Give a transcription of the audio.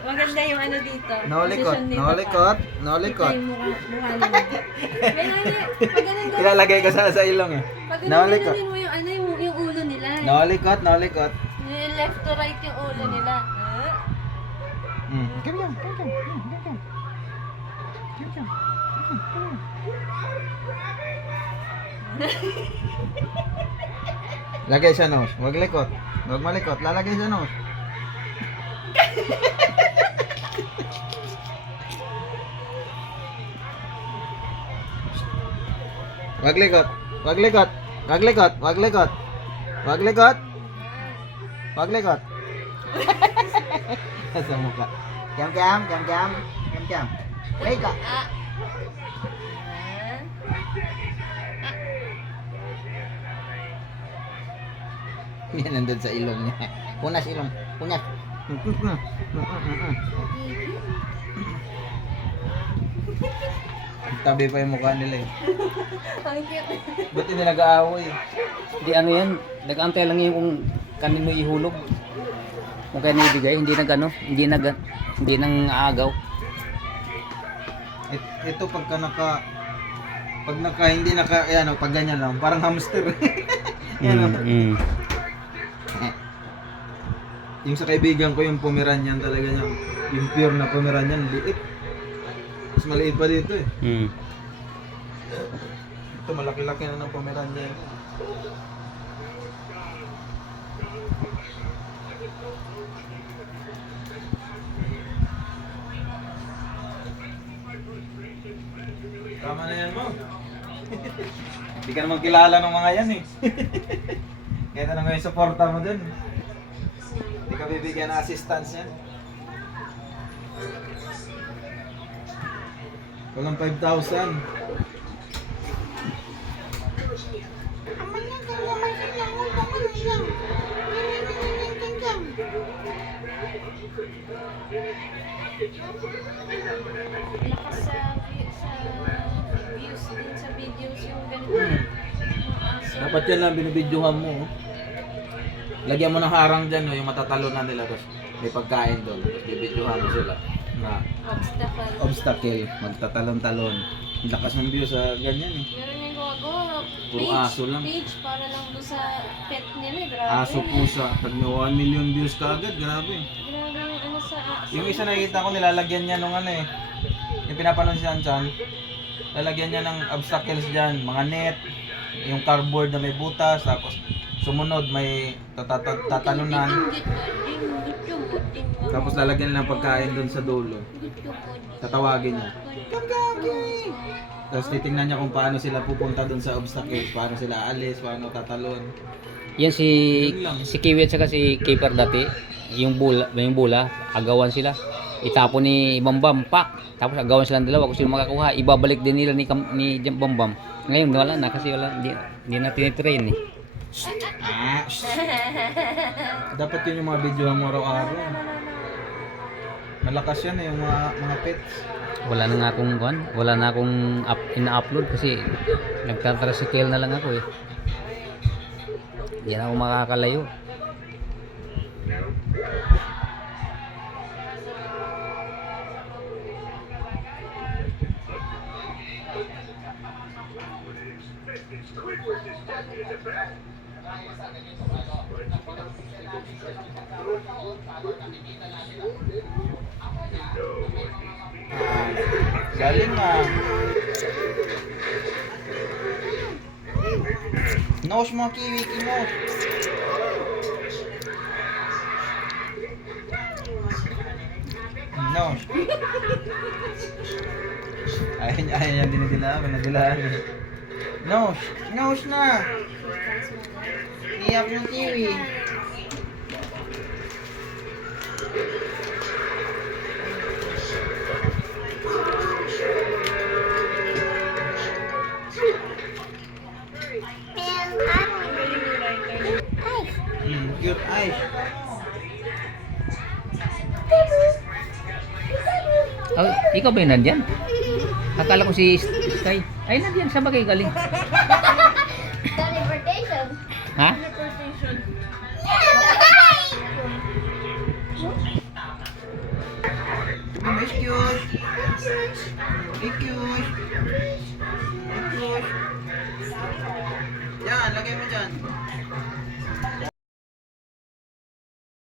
Maganda yung ano dito. Nolikot, Posisyon dito nolikot, pa. nolikot. Ito yung mukha naman. May nani, pag ganun Ilalagay ko sa ilong eh. pag Nolikot. ganun mo yung ano, yung ulo nila. Nolikot, nolikot. Yung left to right yung ulo nila. Come on, come on, come on. Lagay sa nose. Huwag likot. Huwag malikot. Lalagay sa nose. Huwag likot. Huwag likot. Huwag likot. Huwag likot. Huwag likot. Huwag likot. Sa mukha. Cam cam, cam cam, cam cam. Likot. Yan nandun sa ilong niya. Punas ilong. Punas. Tabi pa yung mukha nila eh. Ang cute. Ba't hindi nag-aaway? Hindi ano yan, nag-aantay lang yung kung kanino ihulog. Kung kanino ibigay, hindi hindi nang aagaw. Ito hindi naka, ano, pag ganyan lang, parang hamster. Yan o. Yung sa kaibigan ko, yung Pomeranian talaga niya, yung pure na Pomeranian, liit. Mas maliit pa dito eh. Ito malaki-laki na ng Pomeranian. Tama na yan mo. Hindi ka naman kilala ng mga yan eh. Kaya na nga yung suporta mo dun. Hindi ka bibigyan ng assistance yan. Walang 5,000. Lakas sa views din sa videos yung ganito. Aso. Dapat yan lang binibidyohan mo. Oh. Lagyan mo ng harang dyan, no, yung matatalunan nila. Tapos may pagkain doon. Tapos bibidyohan mo sila na obstacle. Magtatalon-talon. Ang lakas ng view sa ganyan eh. Meron yung gawa Puro aso lang. Page para lang doon sa pet nila. Grabe. Aso, pusa. Pag may 1 million views ka agad, grabe. Grabe yung ano sa aso. Yung isa nakikita ko nilalagyan niya nung ano eh. Yung pinapanood si Chan, lalagyan niya ng obstacles dyan, mga net, yung cardboard na may butas, tapos sumunod may tatalunan, tapos lalagyan nila ng pagkain doon sa dulo. Tatawagin niya. Tapos titingnan niya kung paano sila pupunta doon sa obstacles, paano sila aalis, paano tatalon. Yan Yun lang. si Kiwi at saka si Keeper dati, yung bola, agawan sila. Itapon ni Bambam, pak. Tapos agawan silang dalawa kung sino makakuha. Ibabalik din nila ni Bambam. Ngayon wala na kasi hindi na tinitrain eh. Dapat yun yung mga video mo araw-araw. Malakas yan eh, yung mga pets. Wala na akong ina-upload kasi nagtatrasikil na lang ako eh. Hindi na ako makakalayo. Galing na. Nose mo, Kiwi, kimos. Nose. Ayaw niya dinadilaan. Nose. Nose na. Iyak ng Kiwi. Cute eyes. Oh, ikaw ba yun nandyan? Akala ko si Sky. Ay, nandyan. Saan ba kayo galing? Teleportation. Ha? Teleportation. Excuse. Excuse. Yan, lagay mo dyan.